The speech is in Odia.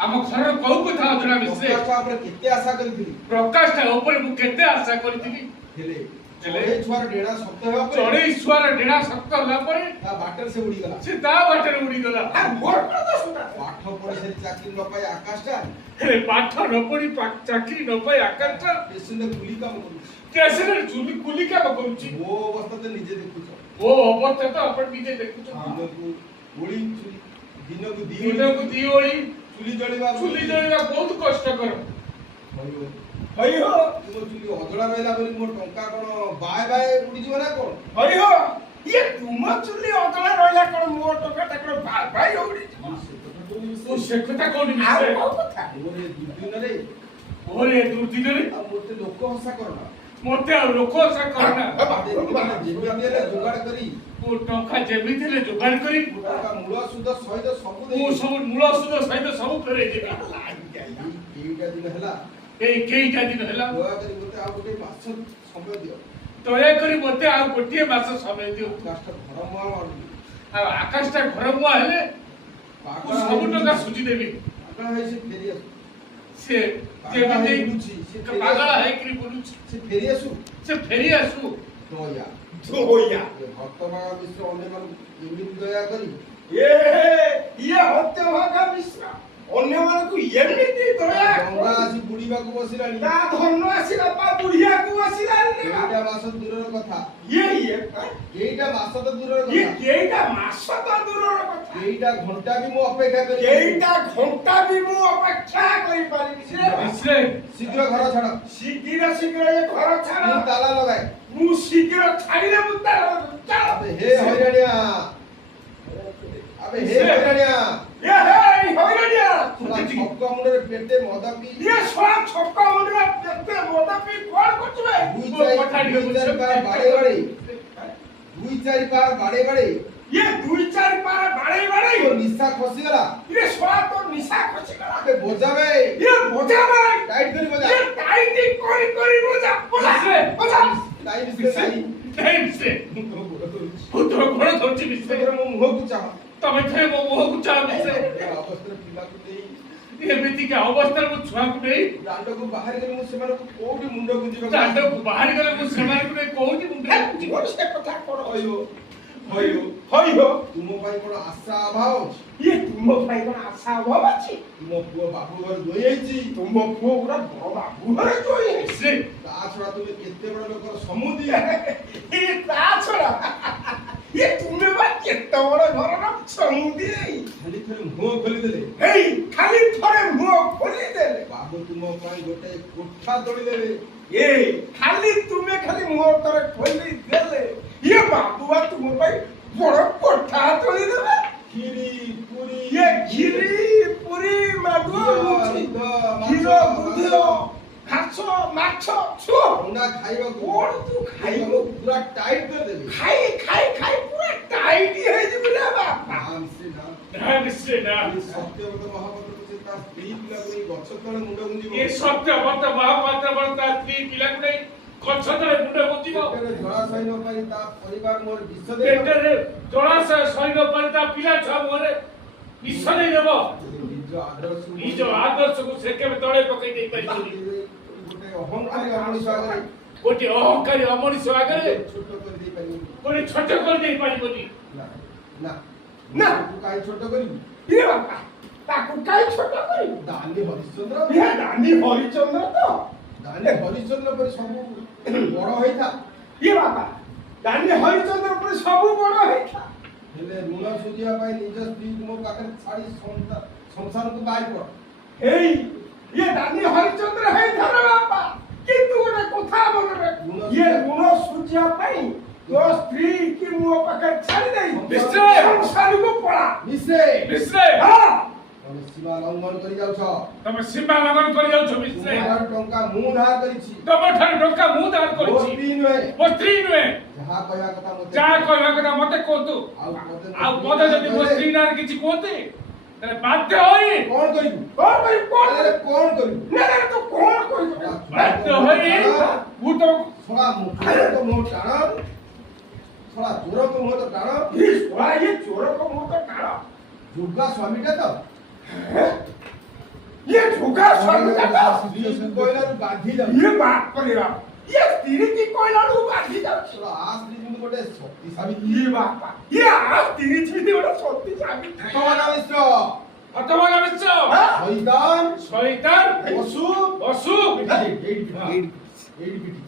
ଆମ ଘରର କୋଉ କଥା ଅଜଣା ମିଶ୍ରେ କେତେ ଆଶା କରିଥିଲି ପ୍ରକାଶଟା ଉପରେ ମୁଁ କେତେ ଆଶା କରିଥିଲି ହେଲେ ଚଢେଇ ଛୁଆର ଡେଣା ଶକ୍ତ ହେବା ପରେ ଚଢେଇ ଛୁଆର ଡେଣା ଶକ୍ତ ହେଲା ପରେ ତା ବାଟରେ ସେ ଉଡିଗଲା ସେ ତା ବାଟରେ ଉଡିଗଲା ପାଠ ପଢି ସେ ଚାକିରି ନ ପାଇ ଆକାଶଟା ହେଲେ ପାଠ ନ ପଢି ଚାକିରି ନ ପାଇ ଆକାଶଟା ଷ୍ଟେସନରେ କୁଲି କାମ କରୁଛି ଷ୍ଟେସନରେ ଚୁଲି କୁଲି କାମ କରୁଛି ମୋ ଅବସ୍ଥା ତ ନିଜେ ଦେଖୁଛ ଓ ଅବସ୍ଥା ତ ଆପଣ ନିଜେ ଦେଖୁଛ ଦିନକୁ ଦି ଓଳି ଚୁଲି ଜଳିବା ବହୁତ କଷ୍ଟକର ହଇହ ତୁମ ଚୁଲି ଅଜଳା ରହିଲା ବୋଲି ମୋ ଟଙ୍କା କଣ ବାଏ ବାଏ ଉଡିଯିବ ନା କଣ ହଇହ ଇଏ ତୁମ ଚୁଲି ଅଜଳା ରହିଲା କଣ ମୋ ଟଙ୍କା କଣ ବାଏ ବାଏ ଉଡିଯିବ ଓ ସେ କଥା କୋଉଠି ଆଉ ମିଶ୍ରେ କୋଉ କଥା ଓରେ ଦୁର୍ଦିନରେ ଆଉ ମୋତେ ଲୋକ ହସା କରନା ମତେ ଆଉ ଲୋକ ଆଶା କରନା ଯେମିତି ହେଲେ ଯୋଗାଡ଼ କରି ମୁଁ ଟଙ୍କା ଯେମିତି ହେଲେ ଯୋଗାଡ଼ କରି ଟଙ୍କା ମୂଳ ସୁଧ ସହିତ ସବୁ ମୁଁ ସବୁ ମୂଳ ସୁଧ ସହିତ ସବୁ ଫେରେଇ ଦେବି ଏଇଟା ଦିନ ହେଲା ଏଇ କେଇଟା ଦିନ ହେଲା ଦୟାକରି ମୋତେ ଆଉ ଗୋଟେ ମାସ ସମୟ ଦିଅ ଦୟାକରି ମତେ ଆଉ ଗୋଟିଏ ମାସ ସମୟ ଦିଅ ଆକାଶଟା ଘର ମୁହାଁ ମାରୁନି ଆଉ ଆକାଶଟା ଘର ମୁହାଁ ହେଲେ ମୁଁ ସବୁ ଟଙ୍କା ସୁଝିଦେବି ପାଗଳ ହେଇ ସେ ଫେରି ଆସୁ ସେ ଯେମିତି ପାଗଳ ହେଇକିରି ବୁଲୁଛି ସେ ଫେରି ଆସୁ ଦୟା ହତଭାଗା ମିଶ୍ର ଅନ୍ୟମାନଙ୍କୁ ଏମିତି ଦୟା କରି ଇଏ ହତ୍ୟଭାଗା ମିଶ୍ର ଅନ୍ୟମାନଙ୍କୁ ଏମିତି ଦୟା ଗଙ୍ଗା ଆସି ବୁଡିବାକୁ ବସିଲାଣି ତା ଧନ ଆସିଲା ପା ବୁଢିବାକୁ ବସିଲାଣି କେଇଟା ମାସ ଦୂରର କଥା କେଇଟା ମାସ ତ ଦୂରର କଥା କେଇଟା ମାସ ତ ଦୂରର କଥା କେଇଟା ଘଣ୍ଟା ବି ମୁଁ ଅପେକ୍ଷା କରି କେଇଟା ଘଣ୍ଟା ବି ମୁଁ ଅପେକ୍ଷା କରିପାରିବି ମିଶ୍ରେ ଶୀଘ୍ର ଘର ଛାଡ ଶୀଘ୍ର ଏ ଘର ଛାଡ ମୁଁ ତାଲା ଲଗାଏ ମୁଁ ଶୀଘ୍ର ଛାଡ଼ିଲେ ମୁଁ ଆବେ ହେ ହଇରାଣିଆ ଛକ ମୁଣ୍ଡରେ ପେଟେ ମଦ ପିଇ ଛକ ମୁଣ୍ଡରେ ପେଟେ ମଦ ପିଇ କଣ କରୁଛୁ ବେ ଦୁଇ ଚାରି ପାର ବାଡେଇ ଦୁଇ ଚାରି ପାର ବାଡେଇ ତୋ ନିଶା ଖସିଗଲା ତ ନିଶା ଖସିଗଲା ଆବେ ବଜା ବେ ବଜା ବେ ଟାଇଟ୍ କରି ବଜା ଟାଇଟ୍ କରି ବଜା ଟାଇଟ୍ ମିଶ୍ରେ ମୁଁ ତୋର ଘୋଡ ଧରୁଛି ମିଶ୍ରେ ମୋ ମୁହଁକୁ ଚାହ ତମେ ଥରେ ମୋ ମୁହଁକୁ ଚାହ ମିଶ୍ରେ ଅବସ୍ଥାରେ ପିଲାକୁ ନେଇ ଏମିତିକା ଅବସ୍ଥାରେ ମୁଁ ଛୁଆକୁ ନେଇ ଦାଣ୍ଡକୁ ବାହାରି ଗଲେ ମୁଁ ସେମାନଙ୍କୁ କୋଉଠି ମୁଣ୍ଡ ଗୁଞ୍ଜିବାକୁ ଦାଣ୍ଡକୁ ବାହାରି ଗଲେ ମୁଁ ସେମାନଙ୍କୁ ନେଇ କୋଉଠି ମୁଣ୍ଡ ଗୁଞ୍ଜିବି ସେ କଥା କଣ ହଇବ ତୁମ ପାଇଁ କଣ ଆଶା ଅଭାବ ଅଛି ତୁମ ପାଇଁ କଣ ଆଶା ଅଭାବ ଅଛି ତୁମ ପୁଅ ବାବୁ ଘର ଧୋଇ ହେଇଛି ତୁମ ପୁଅ ପୁରା ବଡ ବାବୁ ଘରେ ଧୋଇ ହେଇଛି ତା ଛଡା ତୁମେ କେତେ ବଡ ଲୋକର ସମୁଦି ତା ଛଡା ତୁମେ ବା କେତେ ବଡ ଘରର ସମୁଦି ଖାଲି ଥରେ ମୁହଁ ଖୋଲିଦେଲେ ଖାଲି ଥରେ ମୁହଁ ଖୋଲିଦେଲେ ବାବୁ ତୁମ ପାଇଁ ଗୋଟେ କୋଠା ତୋଳିଦେବେ ଖାଲି ତୁମେ ଖାଲି ମୁହଁ ଥରେ ଖୋଲିଦେଲେ ବାବୁ ବା ତୁମ ପାଇଁ ବଡ କୋଠା ତୋଳିଦେବେ କ୍ଷୀରି ପୁରୀ କ୍ଷୀର ଦୁଧ ଘାସ ମାଛ ଅଣ୍ଡା ଖାଇବାକୁ କଣ ତୁ ଖାଇବୁ ପୁରା ଟାଇଟ୍ କରିଦେବେ ଖାଇ ପୁରା ଟାଇଟ୍ ହେଇଯିବୁ ରେ ବାପା ସତ୍ୟବ୍ରତ ମହାପାତ୍ର ସେ ତା ସ୍ତ୍ରୀ ପିଲାକୁ ନେଇ ଗଛ ତଳେ ମୁଣ୍ଡ ଗୁଞ୍ଜିବ ସତ୍ୟବ୍ରତ ମହାପାତ୍ର ତା ସ୍ତ୍ରୀ ପିଲାକୁ ନେଇ ଗଛ ତଳେ ମୁଣ୍ଡ ଗୁଞ୍ଜିବ ଜଳାଶୟ ନ ପାଇ ତା ପରିବାର ମୋର ବିଷ ପେଟରେ ଜଳାଶୟ ସହି ନ ପାରି ତା ପିଲା ଛୁଆ ମୁହଁରେ ବିଷ ଦେଇଦେବ ନିଜ ଆଦର୍ଶକୁ ସେ କେବେ ତଳେ ପକେଇ ଦେଇପାରିବନି ଗୋଟେ ଅହଙ୍କାରୀ ଅମଣିଷ ଆଗରେ ଗୋଟେ ଛୋଟ କରିଦେଇ ପାରିବନି କାହିଁ ଛୋଟ କରିବୁ ତାକୁ କାହିଁ ଛୋଟ କରିବୁ ଦାନି ହରିଶ୍ଚନ୍ଦ୍ର ପରେ ସବୁ ବଡ ହେଇଥା ବାପା ଦାନି ହରିଶ୍ଚନ୍ଦ୍ର ପରେ ସବୁ ବଡ ହେଇଥା ହେଲେ ଋଣ ସୁଝିବା ପାଇଁ ନିଜ ସ୍ତ୍ରୀକୁ ମୋ ପାଖରେ ଛାଡି ସଂସାରକୁ ବାହାରି ପଡ ଦାନି ହରିଶ୍ଚନ୍ଦ୍ର ହେଇଥାର ବାପା କିନ୍ତୁ ଗୋଟେ କଥା ମନରେ ଋଣ ସୁଝିବା ପାଇଁ ତୋ ସ୍ତ୍ରୀ କି ମୋ ପାଖରେ ଛାଡି ଦେଇ ସଂସାରକୁ ପଳା ତମେ ସୀମା ଲଙ୍ଘନ କରି ଯାଉଛ ମିଶ୍ରେ ଟଙ୍କା ମୁଁ ଧାର କରିଛି ତମଠାରୁ ଟଙ୍କା ମୁଁ ଧାର କରିଛି ମୋ ସ୍ତ୍ରୀ ନୁହେଁ ଯାହା କହିବା କଥା ମତେ କୁହନ୍ତୁ ଆଉ ମତେ ଯଦି ମୋ ସ୍ତ୍ରୀ ନାଁରେ କିଛି କୁହନ୍ତି ତାହେଲେ ବାଧ୍ୟ ହୋଇ କଣ କରିବୁ ବାଧ୍ୟ ହୋଇ ମୁଁ ତ ଚୋର କ ମୁହ ତ ଟାଣ ଚୋର କ ମୁହ ତ ଟାଣ ଦୁର୍ଗା ସ୍ୱାମୀଟା ତ ये झोका स्वर्ग जाता ସ୍ତ୍ରୀକୁ କହିଲାରୁ ବାଧି ଯାଉଛି ये बात करे बाप ये स्त्री की कोइला नु बाधी जाଉଛି ଆ ସ୍ତ୍ରୀ କିନ୍ତୁ ଗୋଟେ ସତୀ ସାବିତ୍ରୀ ये बापा ये आ स्त्री जीवित ଗୋଟେ ସତୀ ସାବିତ୍ରୀ ଭଗବାନ ମିଶ୍ର হতভাগা মিশ্র শৈতান শয়তান পশু অসুখ এইটি